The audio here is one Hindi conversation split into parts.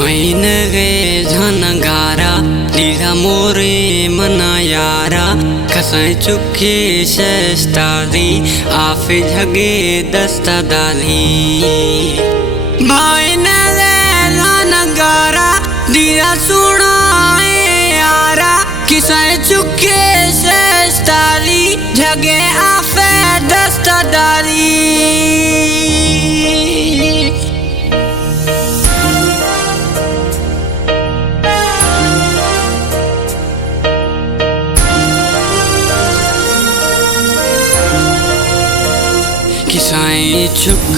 भाईन गे झनगारा लीला मोरे मना यारा खसाई चुके शेस्तादी आफे झगे दस्ता दाली भाईन गे झनगारा लीला सुनाए यारा खसाई चुके शेस्तादी झगे आफे दस्ता दाली किसाई चुक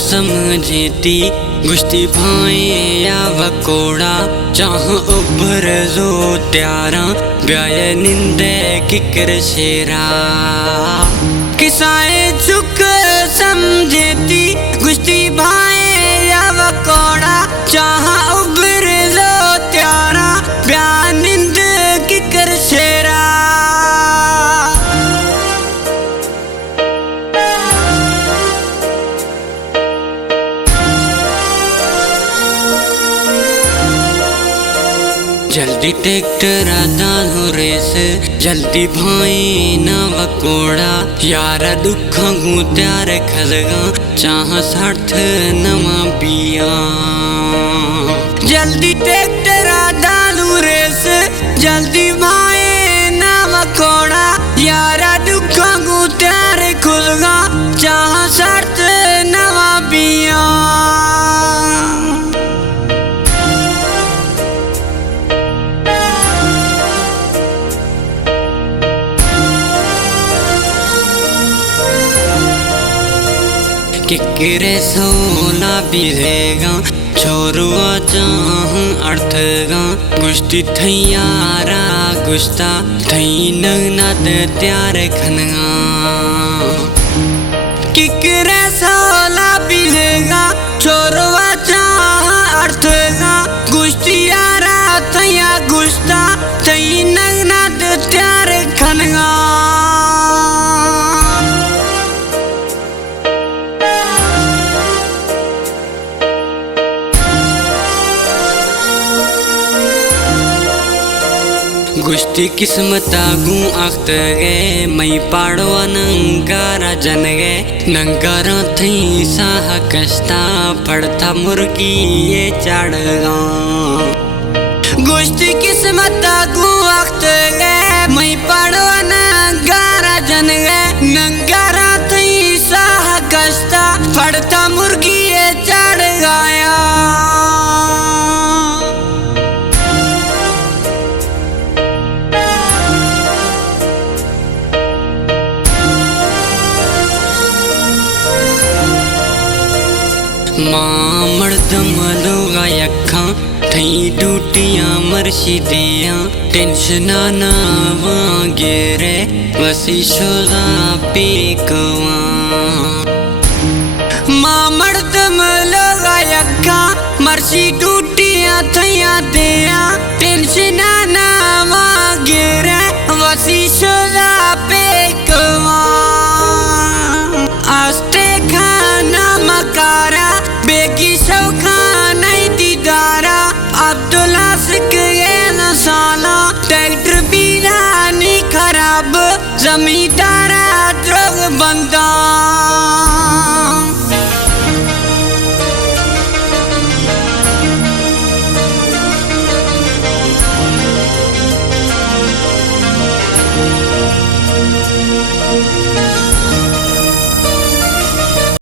समझेती गुश्ती भाई या वकोड़ा चाह उभर जो त्यारा ब्याय निंदे किकर शेरा किसाई चुक समझेती गुश्ती भाई या वकोड़ा चाह उभर जो त्यारा ब्याय निंदे किकर शेरा जल्दी ट्रैक्टर डालो रेस जल्दी भाई ना वकोड़ा यारा दुख त्यार खलगा चाह साथ नवा बिया जल्दी ट्रैक्टर डालो रेस जल्दी भाई ना वकोड़ा यारा दुख त्यार खलगा चाह साथ नवा बिया किकरे सोना बिरेगा छोरुआ चाह अर्थगा गुश्ती थैयारा गुस्ता थई नगनाद त्यार खनगा किकरे सोना बिरेगा छोरुआ चाह अर्थगा गुश्ती यारा थैया गुस्ता थई नगनाद त्यार खनगा गुश्ती किस्मत आगू आख्त गे मई पाड़वा नंगारा जन गे नंगारा थी साह कस्ता पड़ता मुर्गी ये चाड़गा गुश्ती किस्मत आगू आख्त गे मई पाड़वा नंगारा जन गे नंगारा थी साह कस्ता पड़ता मुर्गी ये चाड़गाया माँ मर्दम लोगा यखा थई डूटियां मरशी दिया टेंशना ना वागेरे वसी शोजा पेकवा माँ मर्दम लोगा यखा मरशी डूटियां थैया दिया टेंशना ना वागेरे वसी शोजा पेकवा आस्ते खाना मकारा बेगी शौखा नहीं दीदारा अब्दुल्ला सिक ये साला ट्रैक्टर बीरा नहीं खराब जमींदारा द्रोग बंदा